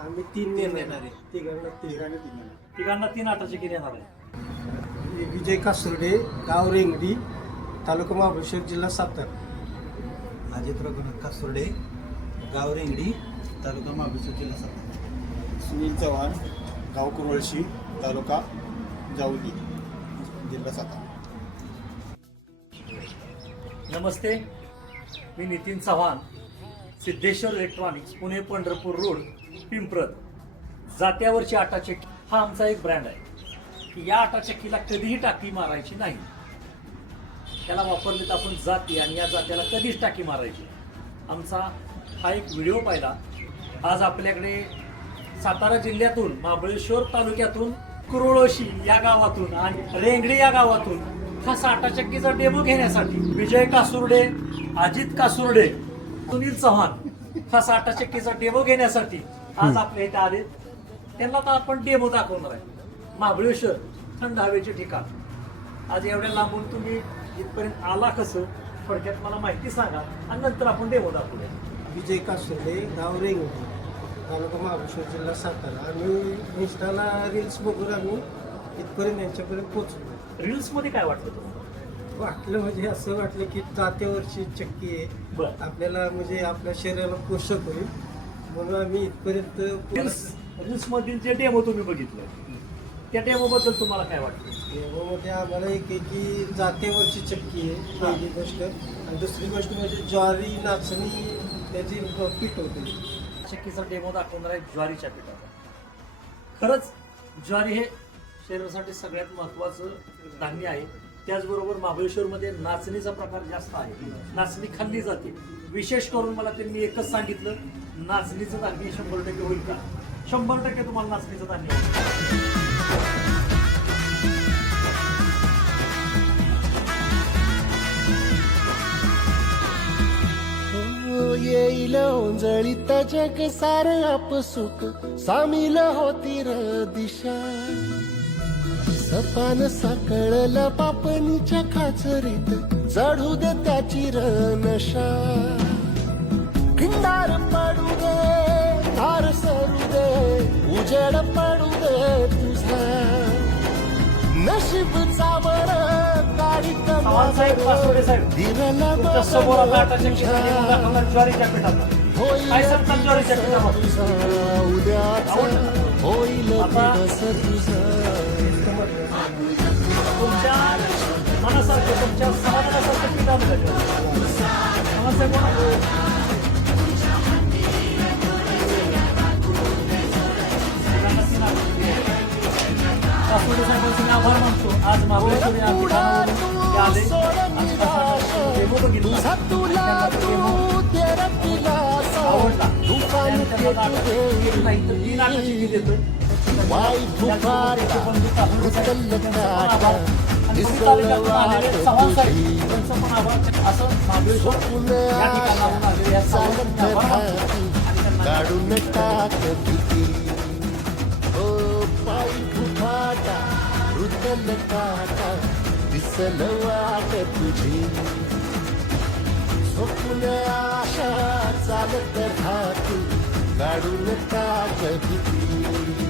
आम्ही तीन नेणार आहे. तिघांना 3 आटाचक्की देणार आहे. विजय कासुर्डे, गाव रेंगडी, तालुका महाबळेश्वर, जिल्हा सातारा. अजित रघुनाथ कासुर्डे, गाव रेंगडी, तालुका महाबळेश्वर, जिल्हा सातारा. सुनील चव्हाण, गाव कुरवळशी, तालुका जावली, जिल्हा सातारा. नमस्ते, मी नितीन चव्हाण, सिद्धेश्वर इलेक्ट्रॉनिक्स, पुणे पंढरपूर रोड, पिंपरत. जात्यावरची आटाचक्की हा आमचा एक ब्रँड आहे की या आटाचक्कीला कधीही टाकी मारायची नाही. त्याला वापरलीत आपण जाती आणि या जात्याला कधीच टाकी मारायची. आमचा हा एक व्हिडिओ पाहिला. आज आपल्याकडे सातारा जिल्ह्यातून महाबळेश्वर तालुक्यातून कुरळोशी या गावातून आणि रेंगडी या गावातून खास आटाचक्कीचा डेमो घेण्यासाठी विजय कासुर्डे, अजित कासुर्डे, सुनील चव्हाण खास आटाचक्कीचा डेमो घेण्यासाठी आज आपल्या इथे आले. त्यांना तर आपण डेमो दाखवणार आहे. महाबळेश्वर थंड हवेचे ठिकाण. आज एवढ्या लांबून तुम्ही इथपर्यंत आला कसं, थोडक्यात मला माहिती सांगा आणि नंतर आपण डेमो दाखवूया. विजय कासुर्डे, गाव रेंगडी, तालुका महाबळेश्वर, जिल्हा सातारा. आम्ही इंस्टाला रील्स बघून आम्ही इथपर्यंत यांच्यापर्यंत पोहोचलो. रील्स मध्ये काय वाटलं तुम्हाला? वाटलं म्हणजे असं वाटलं की जात्यावरची चक्की आहे, बरं. आपल्याला म्हणजे आपल्या शरीराला पोषक होईल म्हणून आम्ही इथपर्यंत रील्स मधील जे डेमो तुम्ही बघितलं त्या डेमो बद्दल तुम्हाला काय वाटतं? मध्ये आम्हाला एक आहे की जात्यावरची चक्की आहे पहिली गोष्ट, आणि दुसरी गोष्ट म्हणजे ज्वारी नाचणी त्याची पीठ होते. चक्कीचा डेमो दाखवणार आहे ज्वारीच्या पिठाचा. खरंच ज्वारी हे शरीरासाठी सगळ्यात महत्त्वाचं धान्य आहे. त्याचबरोबर महाबळेश्वरमध्ये नाचणीचा प्रकार जास्त आहे. नाचणी खाल्ली जाते. विशेष करून मला त्यांनी एकच सांगितलं, नाचणीचं धान्य 100% होईल का? 100% तुम्हाला नाचणीचं धान्य होईल. येईल ओंजळीत जग सार आपसुक, सामील होती र दिशा. सपान साकळला पापणीच्या खाचरीत, चढू दे त्याची र नशा. खिंडार पडू दे, धार सरू दे, उजेड पडू दे तुझा. नशीब चावर काढीत साहेब, कासुर्डे साहेब, तुमच्या समोर आता आटाचक्कीचा डेमो दाखवणार ज्वारीच्या पिठाचा. काय सांगतात ज्वारीच्या पिठाबद्दल? होईल दिवस तुझा. तुमच्या मनासारखं, तुमच्या समाधानासारखं पीठ आलं का? साहेब बोला. कासुर्डे साहेबांचे मी आभार मानतो. आज महाबळेश्वर या ठिकाणावरून आले आणि डेमो बघितला. त्यांना तो डेमो आवडला. आणि त्यांना दाखवलं. एक नाही तर 3 आटाचक्की देतोय. त्याचबरोबर त्याचे बंधू कासुर्डे साहेब, त्यांचं पण आभार. आणि पुणे तालुक्यातून आलेले चव्हाण साहेब, त्यांचं पण आभार. असं महाबळेश्वर या ठिकाणावरून आलेले या चव्हाणांचे आभार मानतो. आणि त्यांना काढून टाक भीती, ओ पायी फुफाटा, रुतल काटा, दिसल वाट तुझी. स्वप्न आशा चालत राहती, काढून टाक भीती.